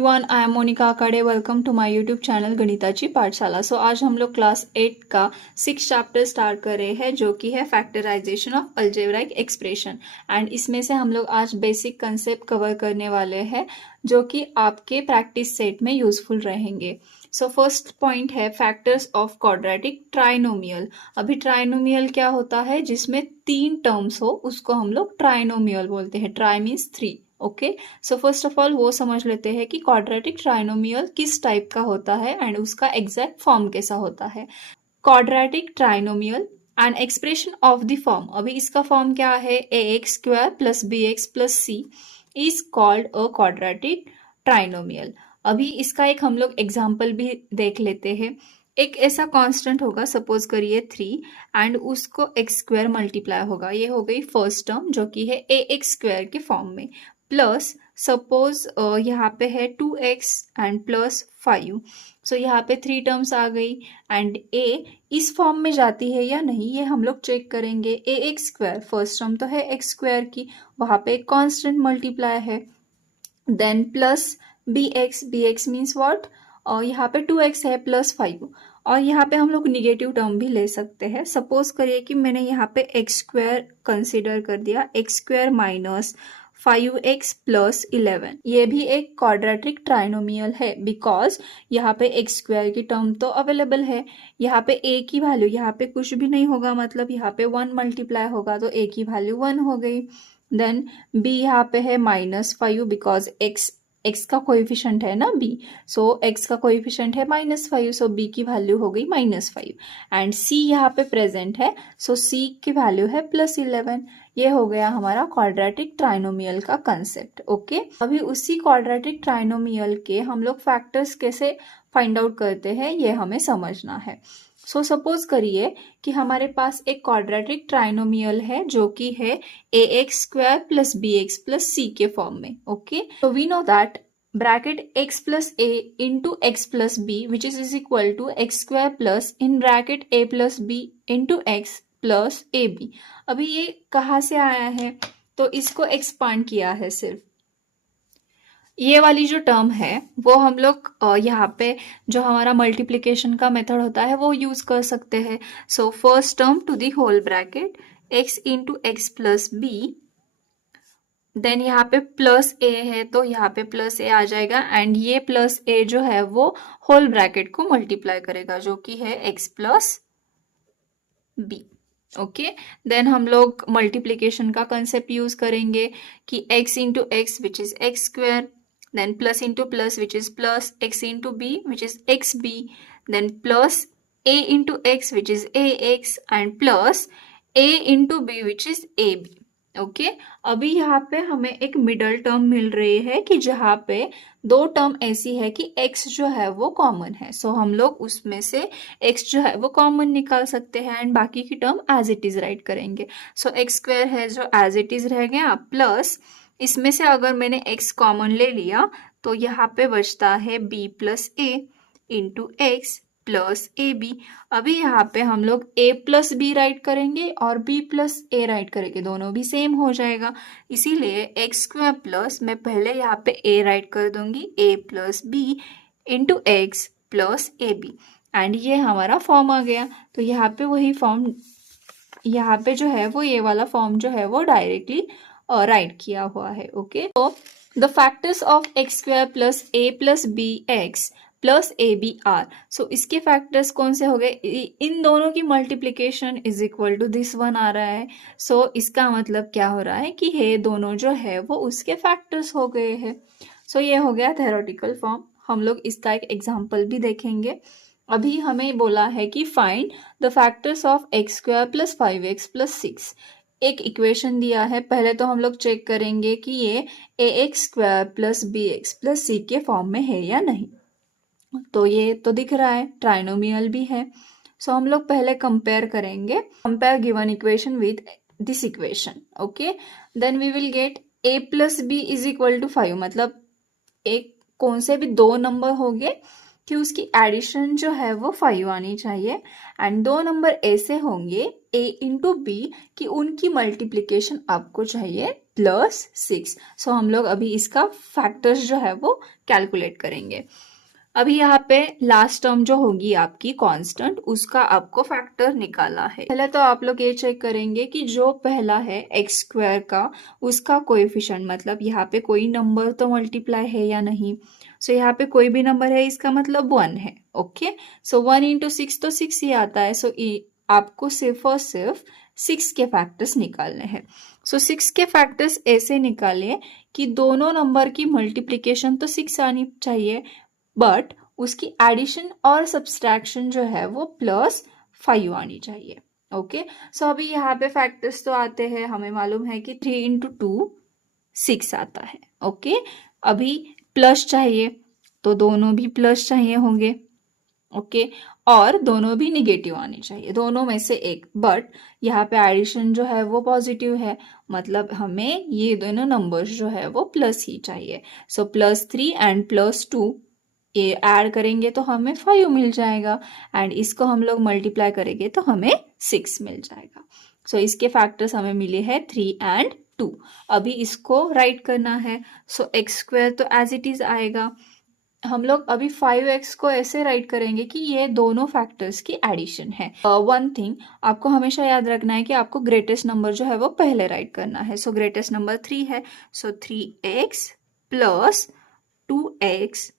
Everyone, I am Monika Akade. Welcome to my YouTube channel गणिताची पाठशाला। सो आज हम लोग क्लास 8 का 6 चैप्टर स्टार्ट कर रहे हैं, जो कि है factorization of algebraic expression. And इसमें से हम लोग आज बेसिक कंसेप्ट कवर करने वाले हैं, जो कि आपके प्रैक्टिस सेट में यूजफुल रहेंगे। सो फर्स्ट पॉइंट है फैक्टर्स ऑफ क्वाड्रेटिक ट्राइनोमियल। अभी ट्राइनोमियल क्या होता है? जिसमें 3 टर्म्स हो उसको हम लोग ट्राइनोमियल बोलते हैं। Try means 3। Okay, so first of all वो समझ लेते हैं कि क्वाड्रेटिक ट्राइनोमियल किस टाइप का होता है एंड उसका एग्जैक्ट फॉर्म कैसा होता है। Quadratic trinomial and expression of the form. अभी इसका फॉर्म क्या है? ax square plus bx plus c is called a quadratic trinomial. अभी इसका एक हम लोग एग्जाम्पल भी देख लेते हैं। एक ऐसा कांस्टेंट होगा, सपोज करिए 3, एंड उसको x स्क्वायर मल्टीप्लाई होगा। ये हो गई फर्स्ट टर्म, जो कि है ax स्क्वायर के फॉर्म में, प्लस सपोज यहाँ पे है 2x एंड प्लस 5। सो यहाँ पे 3 टर्म्स आ गई एंड a इस फॉर्म में जाती है या नहीं, ये हम लोग चेक करेंगे। ax स्क्वायर फर्स्ट टर्म तो है x स्क्वायर की, वहाँ पे एक कांस्टेंट मल्टीप्लाई है, then plus bx means what, और यहाँ पे 2x है प्लस 5, और यहाँ पे हम लोग निगेटिव टर्म भी ले सकते हैं। सपोज करिए कि मैंने यहाँ पे x स्क्वायर कंसिडर कर दिया, x square minus 5x plus 11। ये भी एक क्वाड्रेटिक ट्राइनोमियल है, बिकॉज यहाँ पे x स्क्वायर की टर्म तो अवेलेबल है। यहाँ पे a की वैल्यू, यहाँ पे कुछ भी नहीं होगा, मतलब यहाँ पे 1 मल्टीप्लाई होगा तो a की वैल्यू 1 हो गई। देन b यहाँ पे है -5, बिकॉज x का कोएफिशिएंट है ना b, सो x का कोएफिशिएंट है -5, सो b की वैल्यू हो गई -5। एंड c यहाँ पे प्रेजेंट है, सो c की वैल्यू है +11। ये हो गया हमारा क्वाड्रेटिक ट्राइनोमियल का कंसेप्ट। ओके, अभी उसी क्वाड्रेटिक ट्राइनोमियल के हम लोग फैक्टर्स कैसे फाइंड आउट करते हैं, ये हमें समझना है। सो सपोज करिए कि हमारे पास एक क्वाड्रेटिक ट्राइनोमियल है, जो कि है ax square plus bx plus c के फॉर्म में। ओके, तो we know that bracket x plus a into x plus b which is equal to x square plus in bracket a plus b into x plus A B. अभी ये कहाँ से आया है? तो इसको एक्सपांड किया है सिर्फ। ये वाली जो टर्म है वो हम लोग यहाँ पे जो हमारा मल्टीप्लिकेशन का मेथड होता है वो यूज कर सकते हैं। So first term to the whole bracket x into x plus B, then यहाँ पे प्लस a है तो यहाँ पे प्लस a आ जाएगा, एंड ये प्लस a जो है वो होल ब्रैकेट को मल्टीप्लाई करेगा, जो कि है x plus b। Okay, then हम लोग मल्टीप्लिकेशन का कंसेप्ट यूज करेंगे कि x into x which is x square, then plus into plus which is plus x into b which is xb, then plus a into x which is ax and plus a into b which is ab। Okay, अभी यहाँ पे हमें एक middle term मिल रही है कि जहाँ पे 2 टर्म ऐसी है कि x जो है वो कॉमन है। सो हम लोग उसमें से x जो है वो कॉमन निकाल सकते हैं एंड बाकी की term as it is write करेंगे। सो x स्क्वायर है जो एज इट इज रह गया, प्लस इसमें से अगर मैंने x कॉमन ले लिया तो यहाँ पे बचता है b plus A into x plus A B. अभी यहाँ पे हम लोग a प्लस बी राइट करेंगे और b प्लस ए राइट करेंगे, दोनों भी सेम हो जाएगा। इसीलिए एक्स स्क्वायर प्लस मैं पहले यहाँ पे a राइट कर दूंगी, a plus B into x plus A B, and ये हमारा फॉर्म आ गया। तो यहाँ पे वही फॉर्म, यहाँ पे जो है वो ये वाला फॉर्म जो है वो डायरेक्टली राइट किया हुआ है। ओके, तो the factors of x square plus a plus b x plus A b are. So इसके फैक्टर्स कौन से हो गए? इन दोनों की multiplication is equal to this one आ रहा है। सो इसका मतलब क्या हो रहा है कि ये दोनों जो है वो उसके फैक्टर्स हो गए हैं। सो ये हो गया थ्योरेटिकल फॉर्म। हम लोग इसका एक एग्जाम्पल भी देखेंगे। अभी हमें बोला है कि find the factors of x square plus 5x plus 6। एक इक्वेशन दिया है, पहले तो हम लोग चेक करेंगे कि ये ax square plus bx plus c के फॉर्म में है या नहीं। तो ये तो दिख रहा है, ट्राइनोमियल भी है। सो हम लोग पहले कंपेयर करेंगे, compare given equation with this equation. Okay, then we will get a plus b is equal to 5, मतलब एक कौन से भी 2 नंबर होंगे कि उसकी एडिशन जो है वो 5 आनी चाहिए, एंड 2 नंबर ऐसे होंगे a इंटू बी कि उनकी मल्टीप्लीकेशन आपको चाहिए प्लस 6। सो हम लोग अभी इसका फैक्टर्स जो है वो कैलकुलेट करेंगे। अभी यहाँ पे लास्ट टर्म जो होगी आपकी कांस्टेंट, उसका आपको फैक्टर निकाला है। पहले तो आप लोग ये चेक करेंगे कि जो पहला है एक्स स्क्वायर का, उसका कोएफिशिएंट मतलब यहाँ पे कोई नंबर तो मल्टीप्लाई है या नहीं। सो यहाँ पे कोई भी नंबर है, इसका मतलब 1 है। ओके, सो 1 इंटू 6 तो 6 ही आता है। सो आपको सिर्फ और सिर्फ 6 के फैक्टर्स निकालने हैं। सो 6 के फैक्टर्स ऐसे निकालिए कि दोनों नंबर की मल्टीप्लिकेशन तो 6 आनी चाहिए, बट उसकी एडिशन और सब्सट्रैक्शन जो है वो +5 आनी चाहिए। ओके, सो अभी यहाँ पे फैक्टर्स तो आते हैं, हमें मालूम है कि 3 इंटू 2 6 आता है। ओके, अभी प्लस चाहिए तो दोनों भी प्लस चाहिए होंगे। ओके, और दोनों भी निगेटिव आने चाहिए, दोनों में से एक। बट यहाँ पे एडिशन जो है वो पॉजिटिव है, मतलब हमें ये दोनों नंबर्स जो है वो प्लस ही चाहिए। सो +3 एंड +2 ये ऐड करेंगे तो हमें 5 मिल जाएगा, एंड इसको हम लोग मल्टीप्लाई करेंगे तो हमें 6 मिल जाएगा। सो इसके फैक्टर्स हमें मिले हैं 3 एंड 2। अभी इसको राइट करना है। सो एक्स स्क्वायर तो एज इट इज आएगा। हम लोग अभी 5x को ऐसे राइट करेंगे कि ये दोनों फैक्टर्स की एडिशन है। वन थिंग आपको हमेशा याद रखना है कि आपको ग्रेटेस्ट नंबर जो है वो पहले राइट करना है। सो ग्रेटेस्ट नंबर 3 है, सो 3x plus 2x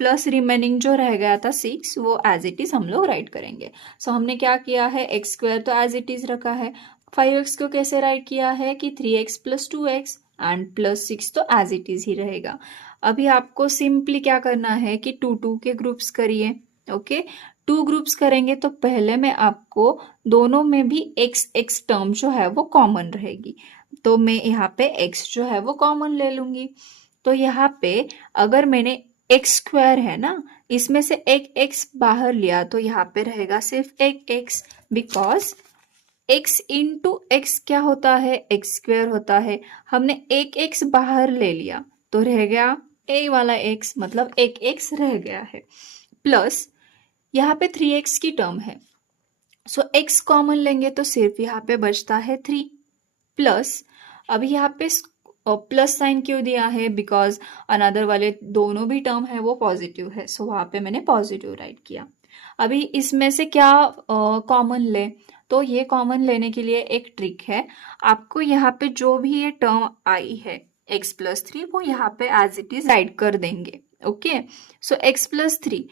plus remaining जो रह गया था 6, वो एज इट इज हम लोग राइट करेंगे। सो हमने क्या किया है, एक्स स्क्वायर तो एज इट इज रखा है। 5x को कैसे राइट किया है कि 3x प्लस 2x एंड +6 तो एज इट इज ही रहेगा। अभी आपको सिंपली क्या करना है कि 2 के ग्रुप्स करिए। ओके, 2 ग्रुप्स करेंगे तो पहले में आपको दोनों में भी x टर्म जो है वो कॉमन रहेगी, तो मैं यहाँ पे x जो है वो कॉमन ले लूंगी। तो यहाँ पे अगर मैंने एक्स स्क्वायर है ना, इसमें से एक x बाहर लिया तो यहाँ पे रहेगा सिर्फ एक x, because x into x क्या होता है, एक्स स्क्वायर होता है। हमने एक x बाहर ले लिया तो रह गया a वाला x, मतलब एक x रह गया है। प्लस यहाँ पे 3x की टर्म है, सो x कॉमन लेंगे तो सिर्फ यहाँ पे बचता है 3। प्लस अभी यहाँ पे प्लस साइन क्यों दिया है, बिकॉज अनदर वाले दोनों भी टर्म है वो पॉजिटिव है, सो वहां पे मैंने पॉजिटिव राइट किया। अभी इसमें से क्या कॉमन ले, तो ये कॉमन लेने के लिए एक ट्रिक है। आपको यहाँ पे जो भी ये टर्म आई है x+3, वो यहाँ पे एज इट इज राइट कर देंगे। ओके, सो x+3,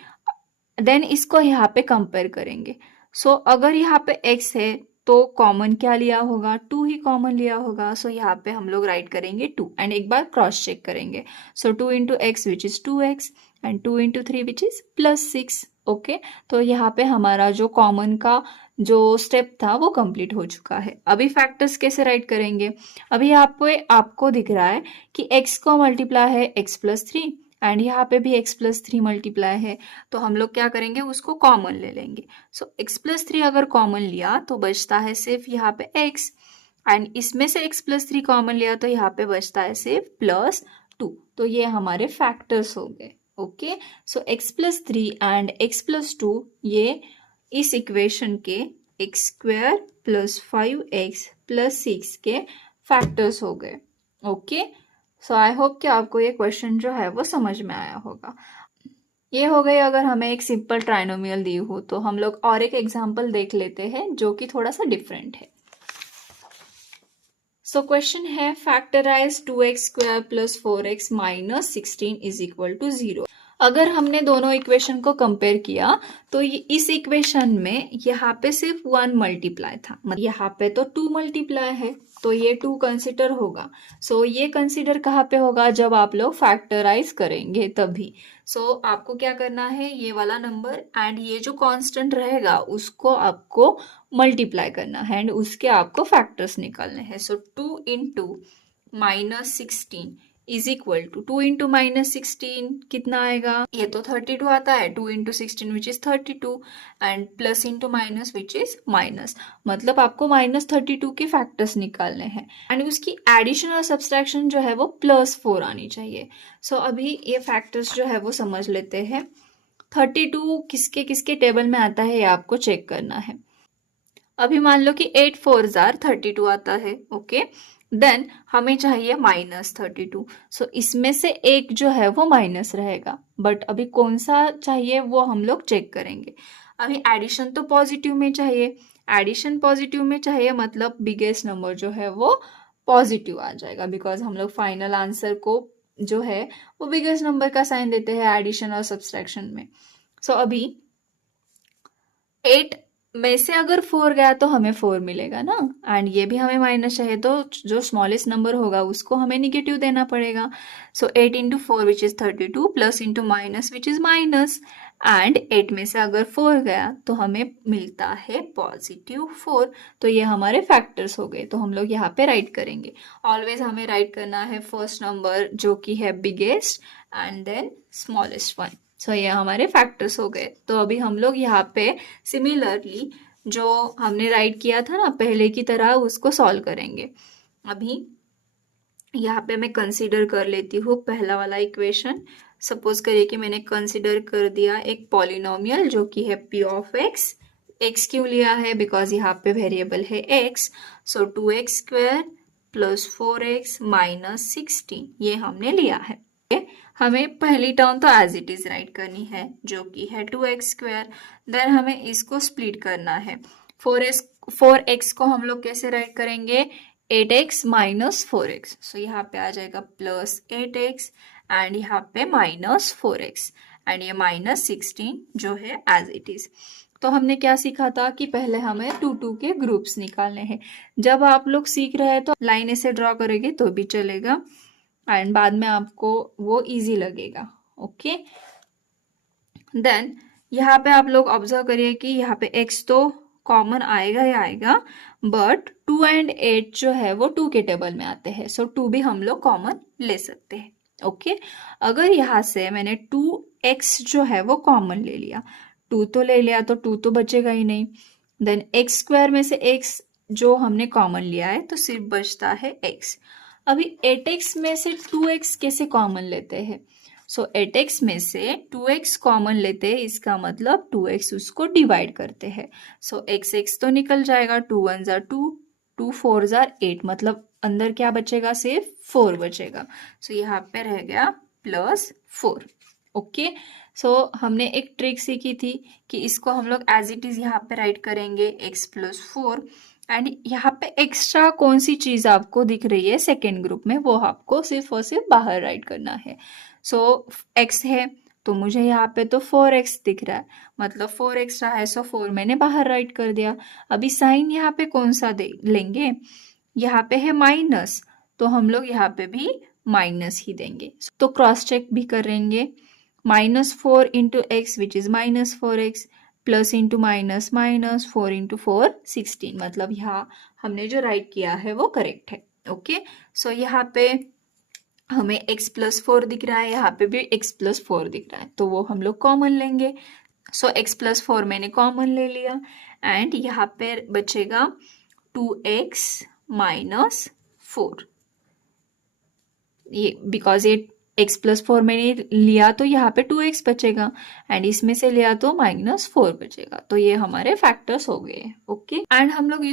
देन इसको यहाँ पे कंपेयर करेंगे। सो अगर यहाँ पे x है तो कॉमन क्या लिया होगा, 2 ही कॉमन लिया होगा। सो यहाँ पे हम लोग राइट करेंगे 2 एंड एक बार क्रॉस चेक करेंगे। सो 2 into x which is 2x and 2 into 3 which is +6। Okay, तो यहाँ पे हमारा जो कॉमन का जो स्टेप था वो कंप्लीट हो चुका है। अभी फैक्टर्स कैसे राइट करेंगे, अभी आपको दिख रहा है कि x को मल्टीप्लाई है x+3 एंड यहाँ पे भी x+3 मल्टीप्लाई है, तो हम लोग क्या करेंगे, उसको कॉमन ले लेंगे। सो x+3 अगर कॉमन लिया तो बचता है सिर्फ यहाँ पे x, एंड इसमें से x+3 कॉमन लिया तो यहाँ पे बचता है सिर्फ +2। तो ये हमारे फैक्टर्स हो गए। Okay, so x+3 and x+2 ये इस इक्वेशन के x² + 5x + 6 के फैक्टर्स हो गए। ओके, सो आई होप कि आपको ये क्वेश्चन जो है वो समझ में आया होगा। ये हो गई अगर हमें एक सिंपल ट्राइनोमियल दी हो, तो हम लोग और एक एग्जांपल देख लेते हैं जो कि थोड़ा सा डिफरेंट है। सो क्वेश्चन है, फैक्टराइज 2x² + 4x - 16 = 0। अगर हमने दोनों इक्वेशन को कंपेयर किया तो इस इक्वेशन में यहाँ पे सिर्फ 1 मल्टीप्लाई था, मतलब यहाँ पे तो 2 मल्टीप्लाई है, तो ये 2 कंसिडर होगा। सो ये कंसिडर कहाँ पे होगा, जब आप लोग फैक्टराइज करेंगे तभी। सो आपको क्या करना है, ये वाला नंबर एंड ये जो कांस्टेंट रहेगा उसको आपको मल्टीप्लाई करना है एंड उसके आपको फैक्टर्स निकालने हैं। So 2 into -16 is equal to 2 into -16 कितना आएगा, ये तो 32 आता है। 2 into 16 which is 32 and plus into minus which is minus, मतलब आपको -32 के फैक्टर्स निकालने हैं एंड उसकी एडिशन और सब्सट्रैक्शन जो है वो +4 आनी चाहिए। सो अभी ये फैक्टर्स जो है वो समझ लेते हैं। 32 किसके किसके टेबल में आता है ये आपको चेक करना है। अभी मान लो कि 8 4 जार 32 आता है। ओके, देन हमें चाहिए -32। सो इसमें से एक जो है वो माइनस रहेगा, बट अभी कौन सा चाहिए वो हम लोग चेक करेंगे। अभी एडिशन तो पॉजिटिव में चाहिए, एडिशन पॉजिटिव में चाहिए मतलब बिगेस्ट नंबर जो है वो पॉजिटिव आ जाएगा, बिकॉज हम लोग फाइनल आंसर को जो है वो बिगेस्ट नंबर का साइन देते हैं एडिशन और सब्सट्रैक्शन में। सो अभी 8 में से अगर 4 गया तो हमें 4 मिलेगा ना, एंड ये भी हमें माइनस चाहिए, तो जो स्मॉलेस्ट नंबर होगा उसको हमें निगेटिव देना पड़ेगा। सो 8 into 4 which is 32 plus into minus which is minus, and 8 में से अगर 4 गया तो हमें मिलता है पॉजिटिव 4। तो ये हमारे फैक्टर्स हो गए, तो हम लोग यहाँ पे राइट करेंगे। ऑलवेज हमें राइट करना है फर्स्ट नंबर जो कि है biggest and then smallest one. So ये हमारे फैक्टर्स हो गए। तो अभी हम लोग यहाँ पे सिमिलरली जो हमने राइट किया था ना पहले की तरह उसको सॉल्व करेंगे। अभी यहाँ पे मैं कंसीडर कर लेती हूँ पहला वाला इक्वेशन। सपोज करिए कि मैंने कंसीडर कर दिया एक पॉलिनोमियल जो कि है p ऑफ x। x क्यों लिया है, बिकॉज यहाँ पे वेरिएबल है x। सो 2x² प्लस 4x माइनस 16 ये हमने लिया है। हमें पहली टर्म तो एज इट इज राइट करनी है जो कि है 2x²। देन हमें इसको स्प्लिट करना है। 4x को हम लोग कैसे राइट करेंगे, 8x माइनस 4x। सो यहाँ पे आ जाएगा प्लस 8x एंड यहाँ पे माइनस 4x एंड ये माइनस 16 जो है एज इट इज। तो हमने क्या सीखा था कि पहले हमें 2 के ग्रुप्स निकालने हैं। जब आप लोग सीख रहे हैं तो लाइन ऐसे ड्रॉ करेंगे तो भी चलेगा एंड बाद में आपको वो इजी लगेगा। ओके, देन यहाँ पे आप लोग ऑब्जर्व करिए कि यहाँ पे x तो कॉमन आएगा ही आएगा, बट 2 एंड 8 जो है वो 2 के टेबल में आते हैं। सो 2 भी हम लोग कॉमन ले सकते हैं। ओके, अगर यहाँ से मैंने 2x जो है वो कॉमन ले लिया, 2 तो ले लिया तो 2 तो बचेगा ही नहीं। देन x² में से x जो हमने कॉमन लिया है तो सिर्फ बचता है x। अभी 8x में से 2x कैसे कॉमन लेते हैं, सो 8x में से 2x कॉमन लेते हैं, इसका मतलब 2x उसको डिवाइड करते हैं। सो x तो निकल जाएगा, 2 1 जार 2, 2 4 जार 8, मतलब अंदर क्या बचेगा, सिर्फ 4 बचेगा। सो यहाँ पे रह गया प्लस 4। ओके, सो हमने एक ट्रिक सीखी थी कि इसको हम लोग एज इट इज यहाँ पे राइट करेंगे x प्लस 4 एंड यहाँ पे एक्स्ट्रा कौन सी चीज आपको दिख रही है सेकेंड ग्रुप में वो आपको सिर्फ और सिर्फ बाहर राइट करना है। सो x है तो मुझे यहाँ पे तो 4x दिख रहा है, मतलब 4 एक्स्ट्रा है, सो 4 मैंने बाहर राइट कर दिया। अभी साइन यहाँ पे कौन सा दे लेंगे, यहाँ पे है माइनस, तो हम लोग यहाँ पे भी माइनस ही देंगे। तो क्रॉस चेक भी करेंगे, -4 into x which is -4x plus into minus minus 4 into 4 16, मतलब यहाँ हमने जो राइट किया है वो करेक्ट है। ओके, सो यहाँ पे हमें x प्लस 4 दिख रहा है, यहाँ पे भी x प्लस 4 दिख रहा है, तो वो हम लोग कॉमन लेंगे। सो x प्लस 4 मैंने कॉमन ले लिया एंड यहाँ पे बचेगा 2x माइनस 4। ये बिकॉज ये x प्लस 4 मैंने लिया तो यहाँ पे 2x बचेगा एंड इसमें से लिया तो -4 बचेगा। तो ये हमारे फैक्टर्स हो गए। ओके, एंड हम लोग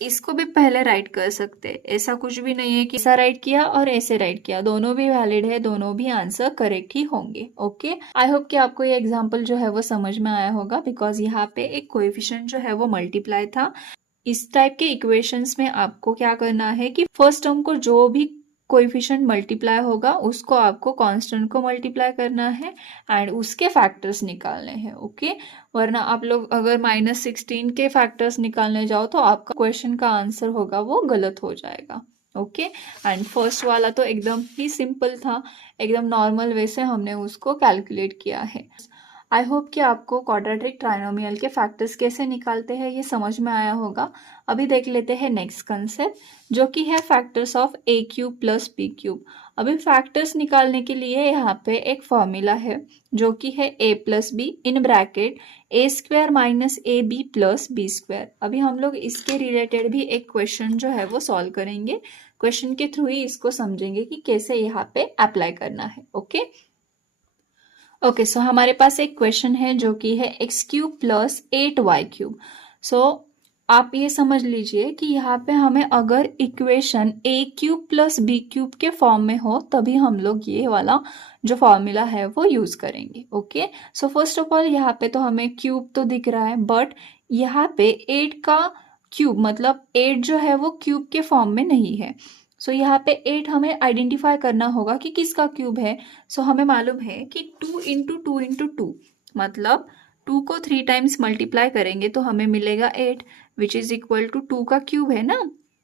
इसको भी पहले राइट कर सकते हैं, ऐसा कुछ भी नहीं है कि ऐसा राइट किया और ऐसे राइट किया, दोनों भी वैलिड है, दोनों भी आंसर करेक्ट ही होंगे। ओके, आई होप कि आपको ये एग्जांपल जो है वो समझ में आया होगा, बिकॉज यहाँ पे एक कोएफिशिएंट जो है वो मल्टीप्लाई था। इस टाइप के इक्वेशंस में आपको क्या करना है कि फर्स्ट टर्म को जो भी कोएफिशिएंट मल्टीप्लाई होगा उसको आपको कांस्टेंट को मल्टीप्लाई करना है एंड उसके फैक्टर्स निकालने हैं। ओके, वरना आप लोग अगर -16 के फैक्टर्स निकालने जाओ तो आपका क्वेश्चन का आंसर होगा वो गलत हो जाएगा। ओके, एंड फर्स्ट वाला तो एकदम ही सिंपल था, एकदम नॉर्मल वे से हमने उसको कैलकुलेट किया है। आई होप कि आपको क्वाड्रेटिक ट्राइनोमियल के फैक्टर्स कैसे निकालते हैं ये समझ में आया होगा। अभी देख लेते हैं नेक्स्ट कंसेप्ट जो कि है factors of a cube plus b cube. अभी फैक्टर्स निकालने के लिए यहाँ पे एक फॉर्मूला है जो कि है a plus B in bracket a² minus A B plus b²। अभी हम लोग इसके रिलेटेड भी एक क्वेश्चन जो है वो सॉल्व करेंगे, क्वेश्चन के थ्रू ही इसको समझेंगे कि कैसे यहाँ पे अप्लाई करना है। ओके, सो हमारे पास एक क्वेश्चन है जो कि है x³ प्लस 8y³। सो आप ये समझ लीजिए कि यहाँ पे हमें अगर इक्वेशन ए क्यूब प्लस बी क्यूब के फॉर्म में हो तभी हम लोग ये वाला जो फॉर्मूला है वो यूज करेंगे। Okay, so first of all यहाँ पे तो हमें क्यूब तो दिख रहा है, बट यहाँ पे 8 का क्यूब मतलब 8 जो है वो क्यूब के फॉर्म में नहीं है। सो यहाँ पे 8 हमें आइडेंटिफाई करना होगा कि किसका क्यूब है। सो हमें मालूम है कि 2 इंटू 2 इंटू 2 मतलब 2 को 3 टाइम्स मल्टीप्लाई करेंगे तो हमें मिलेगा 8 विच इज इक्वल टू 2 का क्यूब है ना।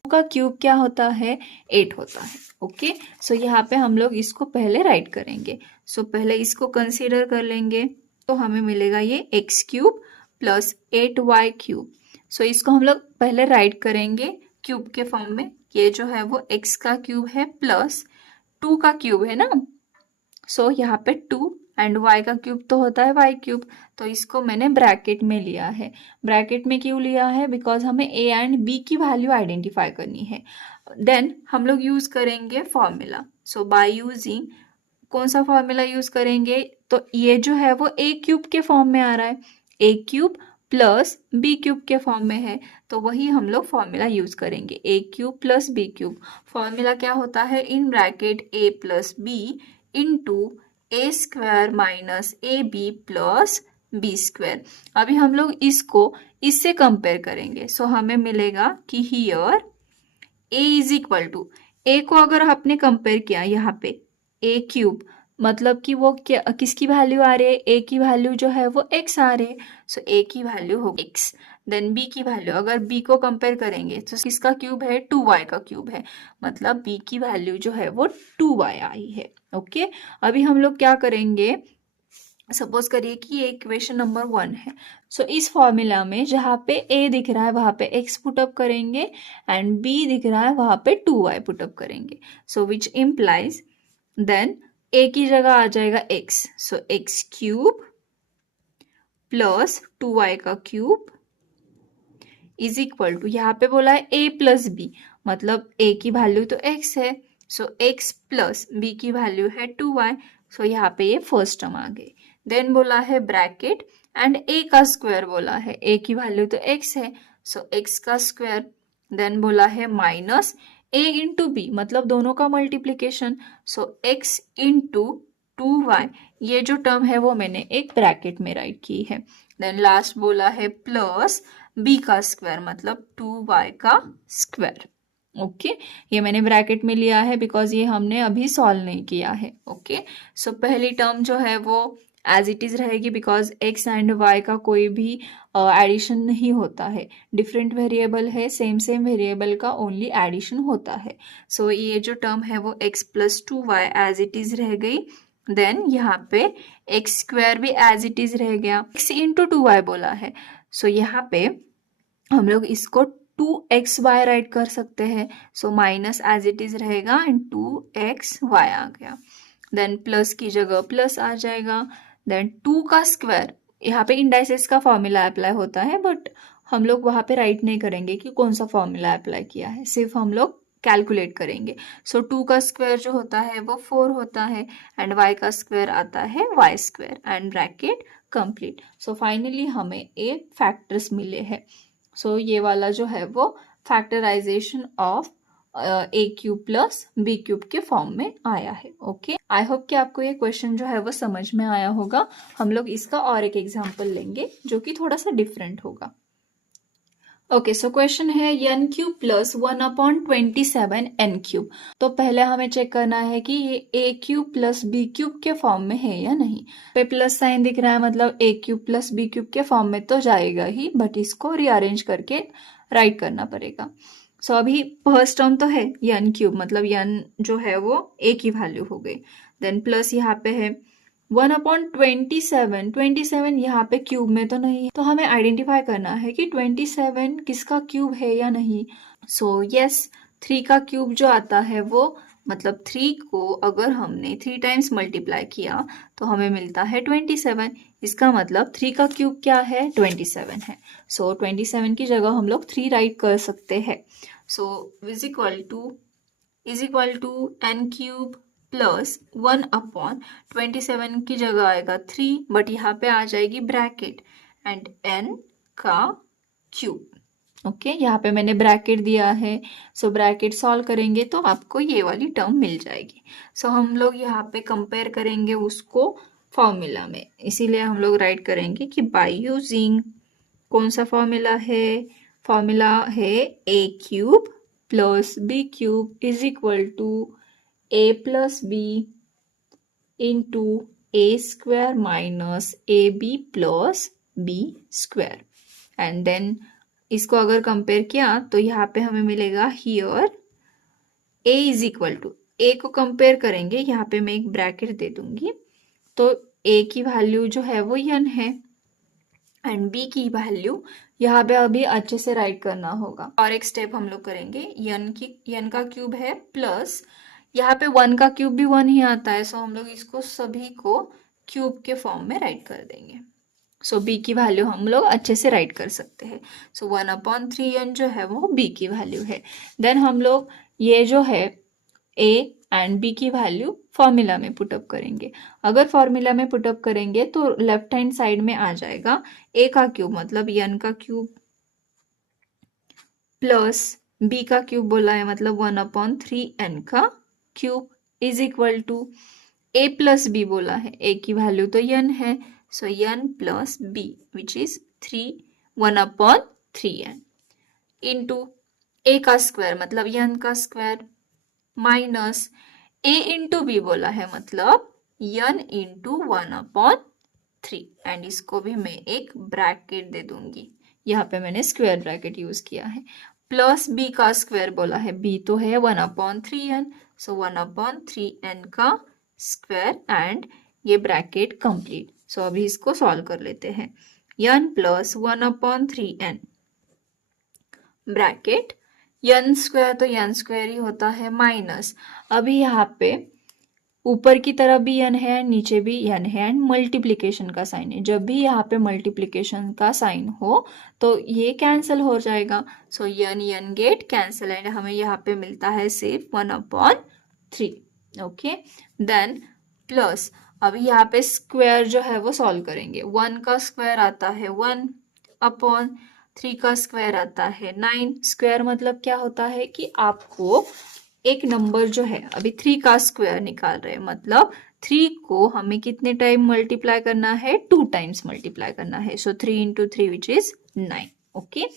2 का क्यूब क्या होता है? 8 होता है। ओके, सो यहाँ पे हम लोग इसको पहले राइट करेंगे। सो पहले इसको कंसीडर कर लेंगे तो हमें मिलेगा ये x cube plus 8y cube. So इसको हम लोग पहले राइट करेंगे क्यूब के फॉर्म में। ये जो है वो x का क्यूब है प्लस 2 का क्यूब है ना। सो यहाँ पे 2 एंड y का क्यूब तो होता है y क्यूब, तो इसको मैंने ब्रैकेट में लिया है। ब्रैकेट में क्यों लिया है? बिकॉज हमें a एंड b की वैल्यू आइडेंटिफाई करनी है। देन हम लोग यूज करेंगे फॉर्मूला। सो बाय यूजिंग कौन सा फॉर्मूला यूज करेंगे? तो ये जो है वो a क्यूब के फॉर्म में आ रहा है, a cube plus B cube के फॉर्म में है, तो वही हम लोग फॉर्मूला यूज करेंगे, a cube plus B cube. Formula क्या होता है? In bracket a plus B into A square minus A B plus B square. अभी हम लोग इसको इससे कंपेयर करेंगे। सो हमें मिलेगा कि here a is equal to, a को अगर आपने कंपेयर किया यहाँ पे a क्यूब मतलब कि वो क्या किसकी वैल्यू आ रही है? a की वैल्यू जो है वो x आ रही है। सो a की वैल्यू हो x। देन b की वैल्यू अगर b को कंपेयर करेंगे तो किसका क्यूब है? 2y का क्यूब है, मतलब b की वैल्यू जो है वो 2y आई है। ओके, अभी हम लोग क्या करेंगे? सपोज करिए कि ये इक्वेशन नंबर 1 है। सो इस फॉर्मूला में जहाँ पे a दिख रहा है वहाँ पे x पुटअप करेंगे एंड b दिख रहा है वहाँ पे 2y पुटअप करेंगे। सो विच इम्प्लाइज देन a की जगह आ जाएगा x। सो x क्यूब प्लस 2y का क्यूब इज इक्वल टू, यहाँ पे बोला है a प्लस बी मतलब a की वैल्यू तो x है। सो x प्लस b की वैल्यू है 2y। सो यहाँ पे ये फर्स्ट टर्म आ गई। देन बोला है ब्रैकेट एंड a का स्क्वायर बोला है, a की वैल्यू तो x है, सो x का स्क्वायर। देन बोला है माइनस a इंटू बी मतलब दोनों का मल्टीप्लीकेशन, सो x इंटू 2y। ये जो टर्म है वो मैंने एक ब्रैकेट में राइट की है। देन लास्ट बोला है प्लस b का स्क्वायर मतलब 2y का स्क्वायर। ओके, ये मैंने ब्रैकेट में लिया है बिकॉज ये हमने अभी सॉल्व नहीं किया है। ओके, सो पहली टर्म जो है वो एज इट इज रहेगी बिकॉज x एंड y का कोई भी एडिशन नहीं होता है, डिफरेंट वेरिएबल है, सेम सेम वेरिएबल का ओनली एडिशन होता है। सो ये जो टर्म है वो x plus 2y as it is रह गई। देन यहाँ पे एक्स स्क्वायर भी एज इट इज रह गया, x इंटू 2y बोला है। सो यहाँ पे हम लोग इसको 2xy राइट कर सकते हैं। So minus as it is रहेगा एंड 2xy आ गया। देन प्लस की जगह प्लस आ जाएगा। देन 2 का स्क्वायर, यहाँ पे इंडाइसेस का फॉर्मूला अप्लाई होता है बट हम लोग वहाँ पे राइट नहीं करेंगे कि कौन सा फॉर्मूला अप्लाई किया है, सिर्फ हम लोग कैलकुलेट करेंगे। सो 2 का स्क्वायर जो होता है वो 4 होता है एंड y का स्क्वायर आता है y square and bracket complete. So finally हमें 8 फैक्टर्स मिले हैं। सो ये वाला जो है वो factorization of A cube plus B cube के फॉर्म में आया है। ओके, आई होप कि आपको ये क्वेश्चन जो है वो समझ में आया होगा। हम लोग इसका और एक एग्जांपल लेंगे जो कि थोड़ा सा डिफरेंट होगा। ओके, सो क्वेश्चन है n cube plus 1/27 n cube. तो पहले हमें चेक करना है कि ये a cube plus B cube के फॉर्म में है या नहीं। पे प्लस साइन दिख रहा है मतलब a cube plus B cube के फॉर्म में तो जाएगा ही, बट इसको रीअरेंज करके राइट करना पड़ेगा। सो अभी फर्स्ट टर्म तो है n क्यूब मतलब n जो है वो a की वैल्यू हो गई। देन प्लस यहाँ पे है 1/27, 27 यहाँ पे क्यूब में तो नहीं है, तो हमें आइडेंटिफाई करना है कि 27 किसका क्यूब है या नहीं। सो यस, 3 का क्यूब जो आता है वो मतलब 3 को अगर हमने 3 टाइम्स मल्टीप्लाई किया तो हमें मिलता है 27। इसका मतलब 3 का क्यूब क्या है? 27 है। सो 27 की जगह हम लोग 3 राइट कर सकते हैं। So is equal to n cube plus 1/27 की जगह आएगा 3, बट यहाँ पे आ जाएगी ब्रैकेट एंड n का क्यूब। ओके यहाँ पे मैंने ब्रैकेट दिया है, सो ब्रैकेट सॉल्व करेंगे तो आपको ये वाली टर्म मिल जाएगी। सो हम लोग यहाँ पे कंपेयर करेंगे उसको फॉर्मूला में, इसीलिए हम लोग राइट करेंगे कि बाय यूजिंग, कौन सा फॉर्मूला है a cube plus B cube is equal to a plus B into A square minus A B plus B square. And then इसको अगर कंपेयर किया तो यहाँ पे हमें मिलेगा here a is equal to, a को कंपेयर करेंगे, यहाँ पे मैं एक ब्रैकेट दे दूंगी, तो ए की वैल्यू जो है वो n है एंड b की वैल्यू यहाँ पे अभी अच्छे से राइट करना होगा। और एक स्टेप हम लोग करेंगे, n का क्यूब है प्लस यहाँ पे 1 का क्यूब भी 1 ही आता है, सो हम लोग इसको सभी को क्यूब के फॉर्म में राइट कर देंगे। सो b की वैल्यू हम लोग अच्छे से राइट कर सकते हैं। सो 1/3n जो है वो b की वैल्यू है। देन हम लोग ये जो है a एंड b की वैल्यू फॉर्मूला में पुटअप करेंगे। अगर फॉर्मूला में पुटअप करेंगे तो लेफ्ट हैंड साइड में आ जाएगा a का क्यूब मतलब n का क्यूब प्लस b का क्यूब बोला है मतलब 1/3n का cube is equal to a plus b बोला है, a की वैल्यू तो n है, so n plus b which is 1/3n into a का स्क्वायर मतलब n का square minus a into B बोला है मतलब n इंटू 1/3 एंड इसको भी मैं एक ब्रैकेट दे दूंगी, यहाँ पे मैंने स्क्वायर ब्रैकेट यूज किया है, प्लस b का स्क्वायर बोला है, b तो है 1/3n, सो 1/3n का स्क्वायर एंड ये ब्रैकेट कंप्लीट। सो अभी इसको सॉल्व कर लेते हैं, n plus 1/3n bracket n square तो n स्क्वायर ही होता है माइनस, अभी यहाँ पे ऊपर की तरफ भी n है नीचे भी n है एंड मल्टीप्लिकेशन का साइन है, जब भी यहाँ पे मल्टीप्लिकेशन का साइन हो तो ये कैंसिल हो जाएगा, सो n गेट कैंसिल एंड हमें यहाँ पे मिलता है सिर्फ 1/3। ओके देन प्लस अभी यहाँ पे स्क्वायर जो है वो सॉल्व करेंगे, 1 का स्क्वायर आता है 1/3 का स्क्वायर आता है 9। स्क्वायर मतलब क्या होता है कि आपको एक नंबर जो है अभी 3 का स्क्वायर निकाल रहे हैं मतलब 3 को हमें कितने टाइम मल्टीप्लाई करना है, 2 टाइम्स मल्टीप्लाई करना है, सो 3 into 3 which is 9। Okay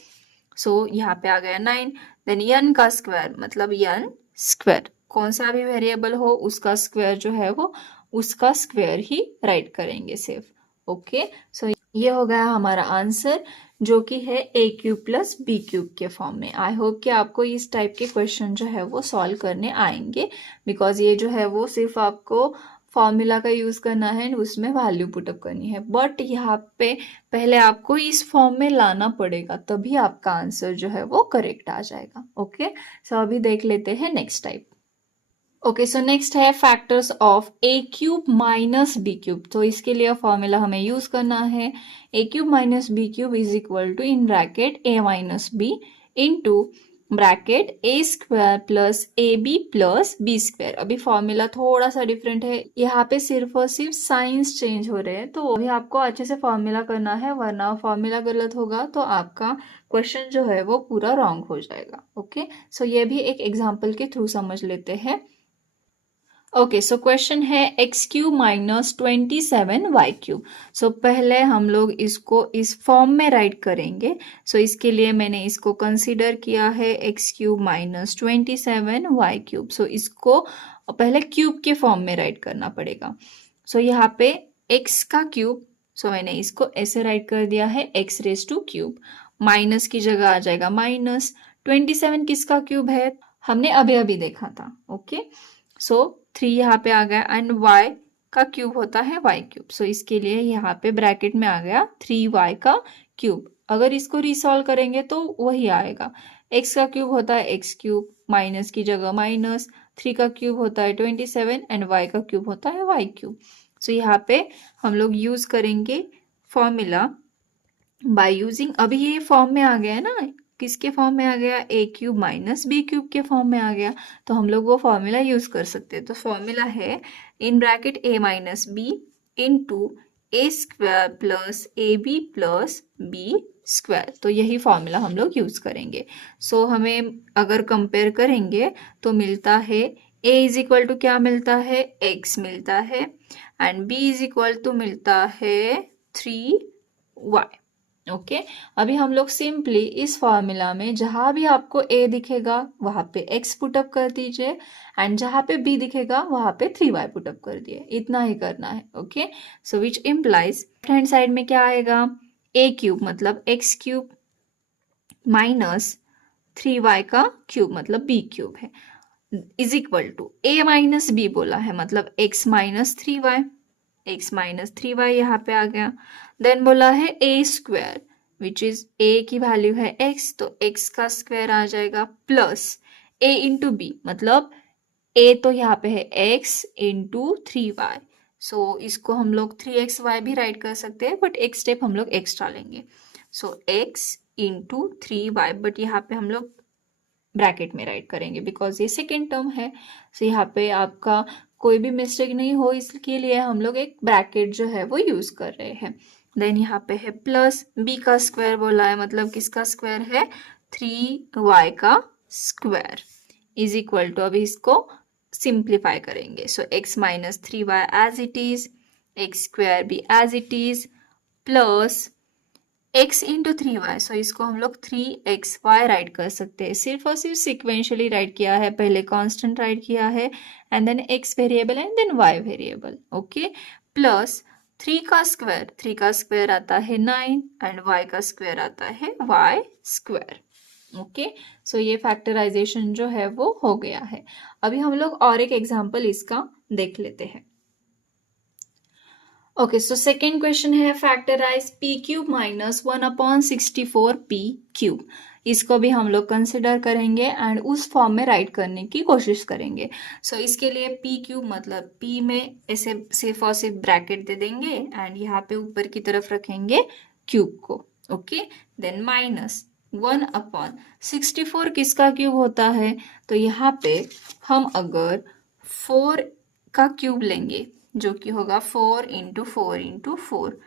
so यहाँ पे आ गया 9। देन n का स्क्वायर मतलब n स्क्वायर, कौन सा भी वेरिएबल हो उसका स्क्वायर जो है वो उसका स्क्वायर ही राइट करेंगे सिर्फ। ओके सो ये हो गया हमारा आंसर जो कि है a cube plus B cube के फॉर्म में। आई होप कि आपको इस टाइप के क्वेश्चन जो है वो सॉल्व करने आएंगे, बिकॉज ये जो है वो सिर्फ आपको फॉर्मूला का यूज करना है, उसमें वैल्यू पुटअप करनी है, बट यहाँ पे पहले आपको इस फॉर्म में लाना पड़ेगा तभी आपका आंसर जो है वो करेक्ट आ जाएगा। ओके सो अभी देख लेते हैं next type. Okay so next है factors of A cube minus b cube, तो इसके लिए फॉर्मूला हमें यूज करना है a cube minus b cube is equal to in bracket A minus B into bracket a square plus A B plus B square. अभी formula थोड़ा सा different है, यहाँ पे सिर्फ और सिर्फ साइंस चेंज हो रहे हैं, तो अभी आपको अच्छे से फॉर्मूला करना है, वरना फॉर्मूला गलत होगा तो आपका क्वेश्चन जो है वो पूरा रॉन्ग हो जाएगा। ओके सो ये भी एक एग्जाम्पल के थ्रू समझ लेते हैं। ओके सो क्वेश्चन है x cube minus 27y cube. So पहले हम लोग इसको इस फॉर्म में राइट करेंगे, सो इसके लिए मैंने इसको कंसीडर किया है x cube minus 27y cube. So इसको पहले क्यूब के फॉर्म में राइट करना पड़ेगा। सो यहाँ पे x का क्यूब, सो मैंने इसको ऐसे राइट कर दिया है x raise to cube, minus की जगह आ जाएगा माइनस 27 किसका क्यूब है, हमने अभी अभी देखा था। ओके सो 3 यहाँ पे आ गया एंड y का क्यूब होता है y क्यूब, सो इसके लिए यहाँ पे ब्रैकेट में आ गया 3y का क्यूब। अगर इसको रिसॉल्व करेंगे तो वही आएगा, x का क्यूब होता है x क्यूब, माइनस की जगह माइनस, 3 का क्यूब होता है 27 एंड y का क्यूब होता है y क्यूब। सो यहाँ पे हम लोग यूज करेंगे फॉर्मूला बाय यूजिंग, अभी ये फॉर्म में आ गया है ना, किसके फॉर्म में आ गया, ए क्यूब माइनस बी क्यूब के फॉर्म में आ गया, तो हम लोग वो फॉर्मूला यूज कर सकते हैं। तो फॉर्मूला है in bracket A minus B into A square plus A B plus B square. तो यही फॉर्मूला हम लोग यूज़ करेंगे। सो हमें अगर कंपेयर करेंगे तो मिलता है a इज इक्वल टू क्या मिलता है, x मिलता है, and b is equal to मिलता है 3y। ओके अभी हम लोग सिंपली इस फॉर्मूला में जहाँ भी आपको a दिखेगा वहाँ पे x पुटअप कर दीजिए, एंड जहाँ पे b दिखेगा वहाँ पे 3y पुटअप कर दिए, इतना ही करना है। Okay so which implies left hand side में क्या आएगा, a क्यूब मतलब x क्यूब माइनस 3y का क्यूब मतलब b क्यूब है, is equal to a minus b बोला है मतलब x minus 3y, x minus 3y यहाँ पे आ गया। देन बोला है a square which is a की वैल्यू है x, तो x का स्क्वायर आ जाएगा प्लस a इंटू बी मतलब a तो यहाँ पे है x इंटू 3y। सो इसको हम लोग 3xy भी राइट कर सकते हैं, बट एक स्टेप हम लोग एक्स्ट्रा लेंगे। सो x इंटू 3y, बट यहाँ पे हम लोग ब्रैकेट में राइट करेंगे बिकॉज ये सेकेंड टर्म है। सो यहाँ पे आपका कोई भी मिस्टेक नहीं हो इसके लिए हम लोग एक ब्रैकेट जो है वो यूज कर रहे हैं। देन यहाँ पे है प्लस b का स्क्वायर बोला है मतलब किसका स्क्वायर है, 3y का स्क्वायर इज इक्वल टू, अभी इसको सिंप्लीफाई करेंगे। So x minus 3y as it is, x square भी as it is, plus x into 3y। So इसको हम लोग 3xy राइट कर सकते हैं, सिर्फ और सिर्फ सिक्वेंशियली राइट किया है, पहले कांस्टेंट राइट किया है and then x variable and then y variable. Okay plus 3 का स्क्वायर आता है 9 एंड y का स्क्वायर आता है y स्क्वायर। ओके सो ये फैक्टराइजेशन जो है वो हो गया है। अभी हम लोग और एक एग्जांपल इसका देख लेते हैं। ओके सो सेकेंड क्वेश्चन है factorise p cube minus 1/64 p cube. इसको भी हम लोग कंसिडर करेंगे एंड उस फॉर्म में राइट करने की कोशिश करेंगे। सो इसके लिए p क्यूब मतलब p में ऐसे सिर्फ और सिर्फ ब्रैकेट दे देंगे एंड यहाँ पे ऊपर की तरफ रखेंगे क्यूब को। ओके देन माइनस 1/64 किसका क्यूब होता है, तो यहाँ पे हम अगर 4 का क्यूब लेंगे जो कि होगा 4 into 4 into 4,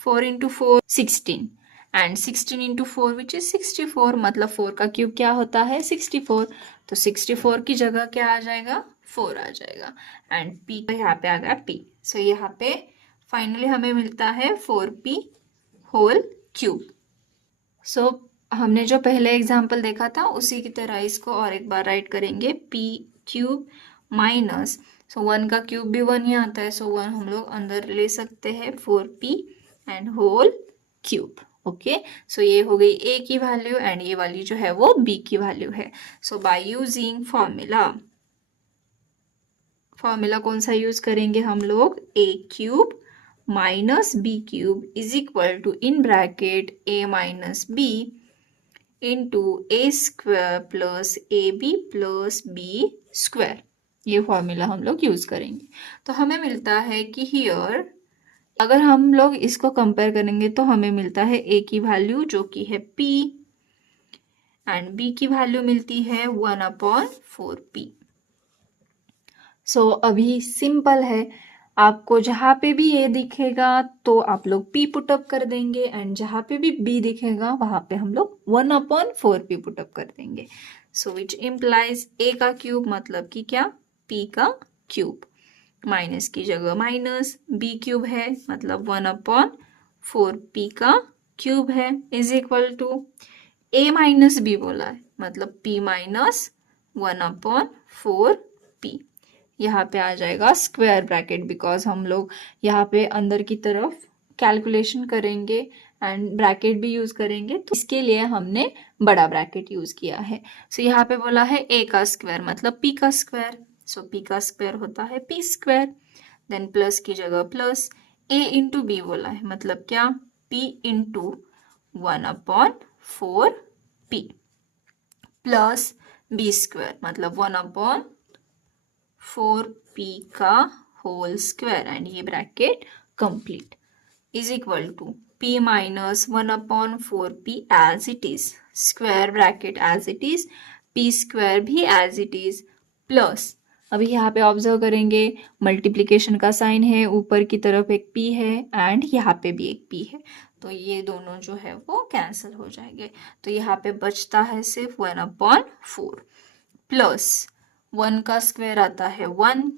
4 into 4 16 and 16 into 4 which is 64 मतलब 4 का क्यूब क्या होता है 64। तो 64 की जगह क्या आ जाएगा 4 आ जाएगा एंड p यहाँ पे आ गया p। सो यहाँ पे फाइनली हमें मिलता है 4p होल क्यूब। सो हमने जो पहले एग्जाम्पल देखा था उसी की तरह इसको और एक बार राइट करेंगे, p क्यूब माइनस, सो 1 का क्यूब भी 1 ही आता है, सो 1 हम लोग अंदर ले सकते हैं 4p and whole cube. Okay so ये हो गई a की वैल्यू एंड ये वाली जो है वो b की वैल्यू है। सो बाय यूजिंग फॉर्मूला कौन सा यूज करेंगे हम लोग, a cube minus b cube is equal to in bracket a minus b into A square plus A B plus B square. ये फॉर्मूला हम लोग यूज करेंगे। तो हमें मिलता है कि हियर अगर हम लोग इसको कंपेयर करेंगे तो हमें मिलता है a की वैल्यू जो कि है p एंड b की वैल्यू मिलती है 1/4p। सो अभी सिंपल है, आपको जहाँ पे भी a दिखेगा तो आप लोग p पुटअप कर देंगे एंड जहाँ पे भी b दिखेगा वहाँ पे हम लोग 1/4p पुटअप कर देंगे। सो विच इम्प्लाइज a का क्यूब मतलब कि क्या p का क्यूब, माइनस की जगह माइनस, b क्यूब है मतलब 1/4p का क्यूब है is equal to a minus b बोला है मतलब p माइनस 1/4p। यहाँ पे आ जाएगा स्क्वायर ब्रैकेट बिकॉज हम लोग यहाँ पे अंदर की तरफ कैलकुलेशन करेंगे एंड ब्रैकेट भी यूज करेंगे, तो इसके लिए हमने बड़ा ब्रैकेट यूज किया है। सो यहाँ पे बोला है a का स्क्वायर मतलब p का स्क्वायर, सो p का स्क्वायर होता है p स्क्वायर, देन प्लस की जगह प्लस, a इंटू b बोला है मतलब क्या p into 1/4p plus b square मतलब 1/4p का होल स्क्वायर एंड ये bracket complete is equal to p minus 1/4p as it is, square bracket as it is, p square भी as it is, plus अभी यहाँ पे observe करेंगे multiplication का sign है, ऊपर की तरफ एक p है एंड यहाँ पे भी एक p है, तो ये दोनों जो है वो कैंसिल हो जाएंगे। तो यहाँ पे बचता है सिर्फ 1/4 प्लस 1 का स्क्वायर आता है 1,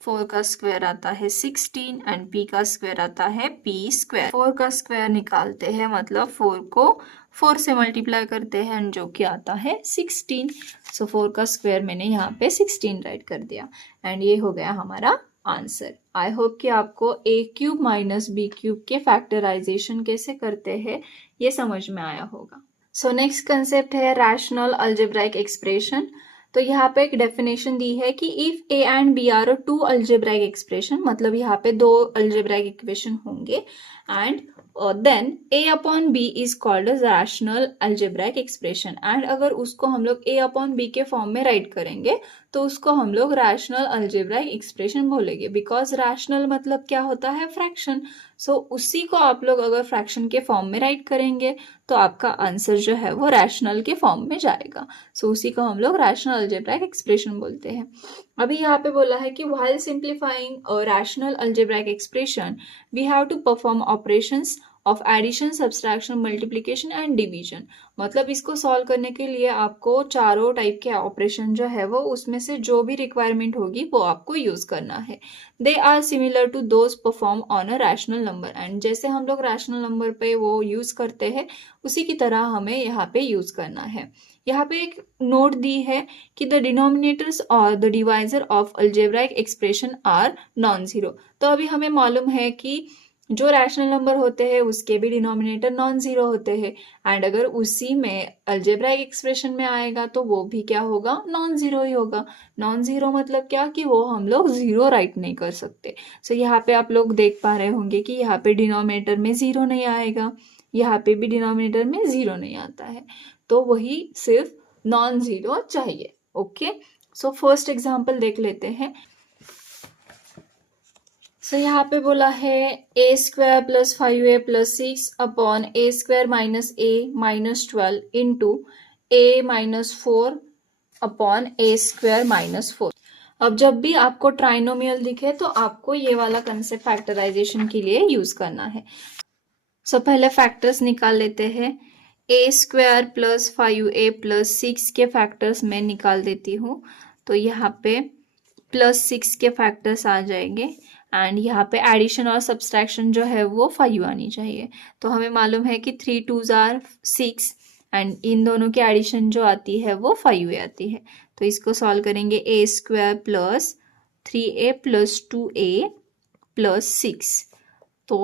4 का स्क्वायर आता है 16 एंड p का स्क्वायर आता है p स्क्वायर। 4 का स्क्वायर निकालते हैं मतलब 4 को 4 से मल्टीप्लाई करते हैं जो कि आता है 16। सो 4 का स्क्वायर मैंने यहाँ पे 16 राइट कर दिया एंड ये हो गया हमारा आंसर। आई होप कि आपको a cube minus b cube के फैक्टराइजेशन कैसे करते हैं ये समझ में आया होगा। सो नेक्स्ट कंसेप्ट है रैशनल अलजेब्राइक एक्सप्रेशन। तो यहाँ पे एक डेफिनेशन दी है कि if a and b are two algebraic expression, मतलब यहाँ पे दो अलजेब्राइक इक्वेशन होंगे and then a upon b is called as rational algebraic expression. And अगर उसको हम लोग a अपॉन b के फॉर्म में राइट करेंगे तो उसको हम लोग रैशनल अलजेब्राइक एक्सप्रेशन बोलेंगे, बिकॉज रैशनल मतलब क्या होता है, फ्रैक्शन। सो उसी को आप लोग अगर फ्रैक्शन के फॉर्म में राइट करेंगे तो आपका आंसर जो है वो रैशनल के फॉर्म में जाएगा। सो उसी को हम लोग रैशनल अलजेब्राइक एक्सप्रेशन बोलते हैं। अभी यहाँ पे बोला है कि while simplifying a rational algebraic expression we have to perform operations of addition, subtraction, multiplication and division. मतलब इसको सॉल्व करने के लिए आपको चारों टाइप के ऑपरेशन जो है वो उसमें से जो भी रिक्वायरमेंट होगी वो आपको यूज करना है। They are similar to those perform on a rational number. And जैसे हम लोग रैशनल नंबर पे वो यूज करते हैं उसी की तरह हमें यहाँ पे यूज करना है। यहाँ पे एक नोट दी है कि द डिनोमिनेटर्स और the divisor of algebraic expression are non zero. तो अभी हमें मालूम है कि जो रैशनल नंबर होते हैं उसके भी डिनोमिनेटर नॉन जीरो होते हैं एंड अगर उसी में अलजेब्राइक एक्सप्रेशन में आएगा तो वो भी क्या होगा, नॉन जीरो ही होगा। नॉन जीरो मतलब क्या कि वो हम लोग जीरो राइट नहीं कर सकते। सो यहाँ पे आप लोग देख पा रहे होंगे कि यहाँ पे डिनोमिनेटर में जीरो नहीं आएगा, यहाँ पे भी डिनोमिनेटर में जीरो नहीं आता है, तो वही सिर्फ नॉन जीरो चाहिए। ओके, सो फर्स्ट एग्जाम्पल देख लेते हैं। सो यहाँ पे बोला है a square plus 5a plus 6 upon a square minus a minus 12 into a minus 4 upon a square minus 4। अब जब भी आपको ट्राइनोमियल दिखे तो आपको ये वाला कंसेप्ट फैक्टराइजेशन के लिए यूज करना है। सो पहले फैक्टर्स निकाल लेते हैं। ए स्क्वायर प्लस 5a प्लस 6 के फैक्टर्स मैं निकाल देती हूँ, तो यहाँ पे प्लस 6 के फैक्टर्स आ जाएंगे एंड यहाँ पे एडिशन और सब्सट्रैक्शन जो है वो 5 आनी चाहिए। तो हमें मालूम है कि 3 2s आर 6 एंड इन दोनों की एडिशन जो आती है वो 5 आती है। तो इसको सॉल्व करेंगे, a square plus 3a plus 2a plus 6। तो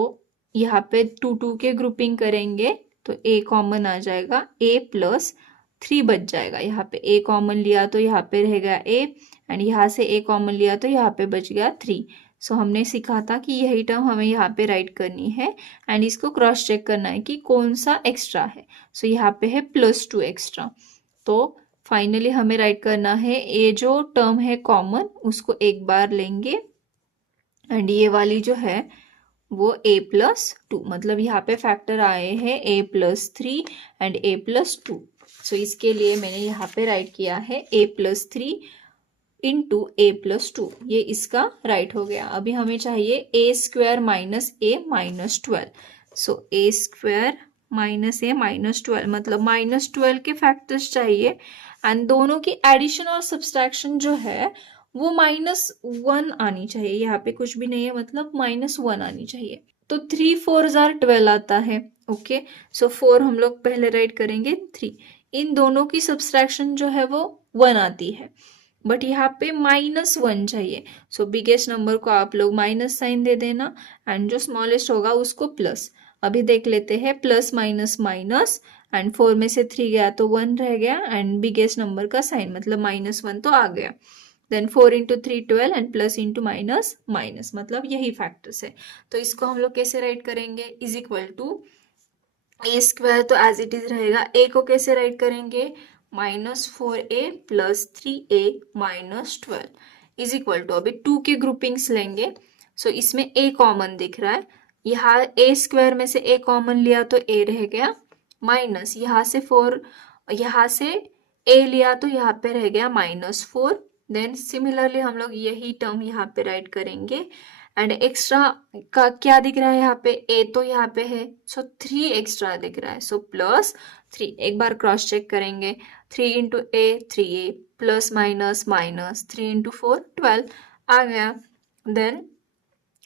यहाँ पे 2 2 के ग्रुपिंग करेंगे तो a कॉमन आ जाएगा, a प्लस 3 बच जाएगा। यहाँ पे a कॉमन लिया तो यहाँ पे रहेगा a एंड यहाँ से a कॉमन लिया तो यहाँ पे बच गया 3। सो हमने सीखा था कि यही टर्म हमें यहाँ पे राइट करनी है एंड इसको क्रॉस चेक करना है कि कौन सा एक्स्ट्रा है। सो यहाँ पे है +2 एक्स्ट्रा। तो फाइनली हमें राइट करना है ये जो टर्म है कॉमन उसको एक बार लेंगे एंड ये वाली जो है वो a+2, मतलब यहाँ पे फैक्टर आए हैं a+3 एंड a+2। सो इसके लिए मैंने यहाँ पे राइट किया है a+3 इंटू a+2, ये इसका राइट हो गया। अभी हमें चाहिए a square minus a minus 12। So a square minus a minus 12 मतलब माइनस 12 के फैक्टर्स चाहिए एंड दोनों की एडिशन और सब्सट्रैक्शन जो है वो -1 आनी चाहिए। यहाँ पे कुछ भी नहीं है मतलब -1 आनी चाहिए। तो 3 4s आर 12 आता है। ओके, सो 4 हम लोग पहले राइट करेंगे 3, इन दोनों की सब्सट्रैक्शन जो है वो 1 आती है बट यहाँ पे -1 चाहिए। सो बिगेस्ट नंबर को आप लोग माइनस साइन दे देना एंड जो स्मॉलेस्ट होगा उसको प्लस। अभी देख लेते हैं प्लस माइनस माइनस एंड 4 में से 3 गया तो 1 रह गया एंड बिगेस्ट नंबर का साइन मतलब -1 तो आ गया। Then 4 into 3 12 and plus into minus minus, मतलब यही फैक्टर्स है। तो इसको हम लोग कैसे राइट करेंगे, is equal to A square तो एज इट इज रहेगा, ए को कैसे राइट करेंगे, -4a plus 3a minus 12 is equal to, अभी 2 के ग्रुपिंग्स लेंगे। सो इसमें a कॉमन दिख रहा है, यहाँ a स्क्वायर में से a कॉमन लिया तो a रह गया माइनस, यहाँ से 4 यहाँ से a लिया तो यहाँ पे रह गया -4 देन सिमिलरली हम लोग यही टर्म यहाँ पे राइट करेंगे एंड एक्स्ट्रा का क्या दिख रहा है यहाँ पे, ए तो यहाँ पे है, सो 3 एक्स्ट्रा दिख रहा है, सो +3। एक बार क्रॉस चेक करेंगे, 3 इंटू ए 3a plus minus minus 3 into 4 12 आ गया। देन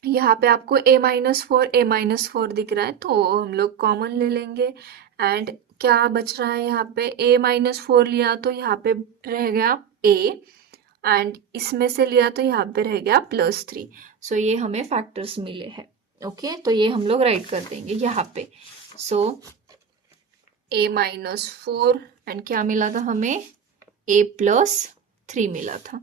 यहाँ पे आपको a-4 दिख रहा है, तो हम लोग कॉमन ले लेंगे एंड क्या बच रहा है यहाँ पे, a-4 लिया तो यहाँ पे रह गया a एंड इसमें से लिया तो यहाँ पे रह गया +3। सो ये हमें फैक्टर्स मिले हैं। ओके, तो ये हम लोग राइट कर देंगे यहाँ पे। सो a-4 एंड क्या मिला था हमें, a+3 मिला था,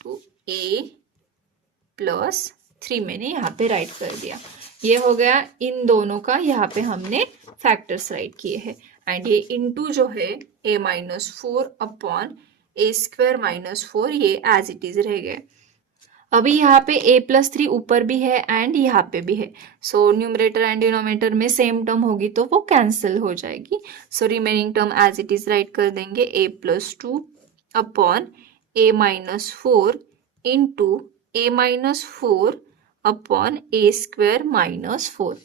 तो a+3 मैंने यहाँ पे राइट कर दिया। ये हो गया इन दोनों का, यहाँ पे हमने फैक्टर्स राइट किए हैं एंड ये इनटू जो है a-4 अपॉन a²-4 ये एज इट इज रह गए। अभी यहाँ पे a+3 ऊपर भी है एंड यहाँ पे भी है, सो न्यूमरेटर एंड डिनोमिनेटर में सेम टर्म होगी तो वो कैंसिल हो जाएगी। So remaining term as it is write कर देंगे, a+2 upon a-4 into a-4 upon a²-4।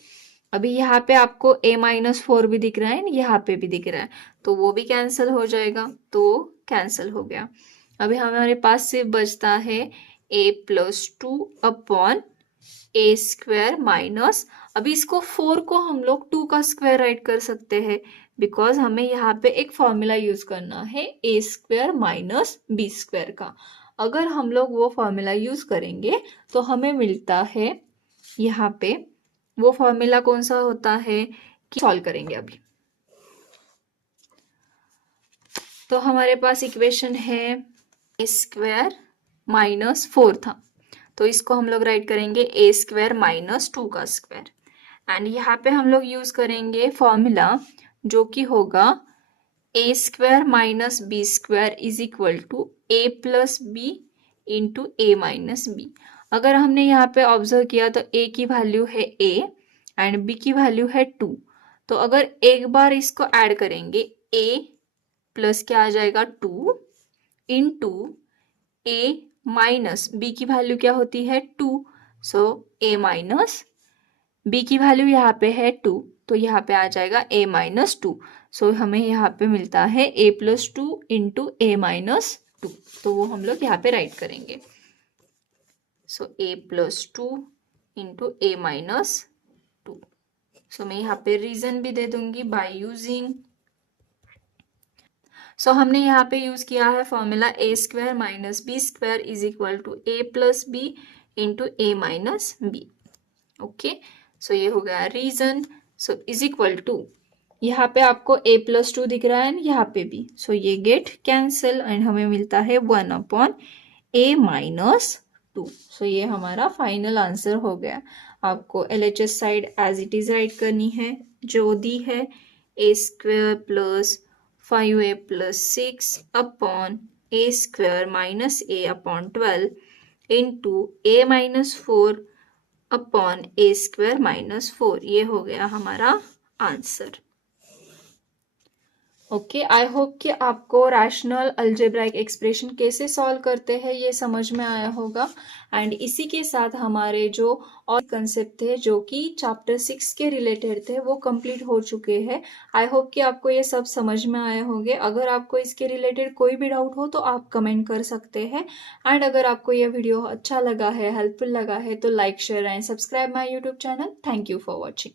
अभी यहाँ पे आपको a-4 भी दिख रहा है, यहाँ पे भी दिख रहा है, तो वो भी कैंसिल हो जाएगा, तो कैंसिल हो गया। अभी हमारे पास सिर्फ बचता है a+2 अपॉन a²-, अभी इसको 4 को हम लोग 2 का स्क्वायर राइट कर सकते हैं, बिकॉज हमें यहाँ पे एक फॉर्मूला यूज करना है a² - b² का। अगर हम लोग वो फॉर्मूला यूज करेंगे तो हमें मिलता है यहाँ पे, वो फॉर्मूला कौन सा होता है कि सॉल्व करेंगे अभी। तो हमारे पास इक्वेशन है a² - 4 था, तो इसको हम लोग राइट करेंगे a² - 2 का स्क्वायर एंड यहाँ पे हम लोग यूज करेंगे फॉर्मूला जो कि होगा a² - b² is equal to a+b into a-b। अगर हमने यहाँ पे ऑब्जर्व किया तो a की वैल्यू है a एंड b की वैल्यू है 2, तो अगर एक बार इसको ऐड करेंगे a प्लस क्या आ जाएगा 2 इंटू a माइनस b की वैल्यू क्या होती है 2, सो a माइनस b की वैल्यू यहाँ पे है 2, तो यहाँ पे आ जाएगा a-2, सो हमें यहाँ पे मिलता है a+2 इंटू a-2, तो वो हम लोग यहाँ पे राइट करेंगे। सो a+2 इंटू a-2, सो मैं यहाँ पे रीजन भी दे दूंगी बाय यूजिंग, सो हमने यहाँ पे यूज किया है formula a² - b² is equal to a+b into a-b। Okay, so ये हो गया reason. So is equal to, यहाँ पे आपको a+2 दिख रहा है, यहाँ पे भी, सो ये गेट कैंसिल एंड हमें मिलता है 1 अपॉन a-2। सो ये हमारा फाइनल आंसर हो गया। आपको LHS side as it is write करनी है, जो दी है a² plus 5a plus 6 upon a² - a upon 12 into a-4 upon a² - 4, ये हो गया हमारा आंसर। ओके, आई होप कि आपको रैशनल अलजेब्राइक एक्सप्रेशन कैसे सॉल्व करते हैं ये समझ में आया होगा एंड इसी के साथ हमारे जो और कंसेप्ट थे जो कि चैप्टर 6 के रिलेटेड थे वो कंप्लीट हो चुके हैं। आई होप कि आपको ये सब समझ में आए होंगे। अगर आपको इसके रिलेटेड कोई भी डाउट हो तो आप कमेंट कर सकते हैं एंड अगर आपको ये वीडियो अच्छा लगा है, हेल्पफुल लगा है, तो like, share and subscribe my YouTube channel. Thank you for watching.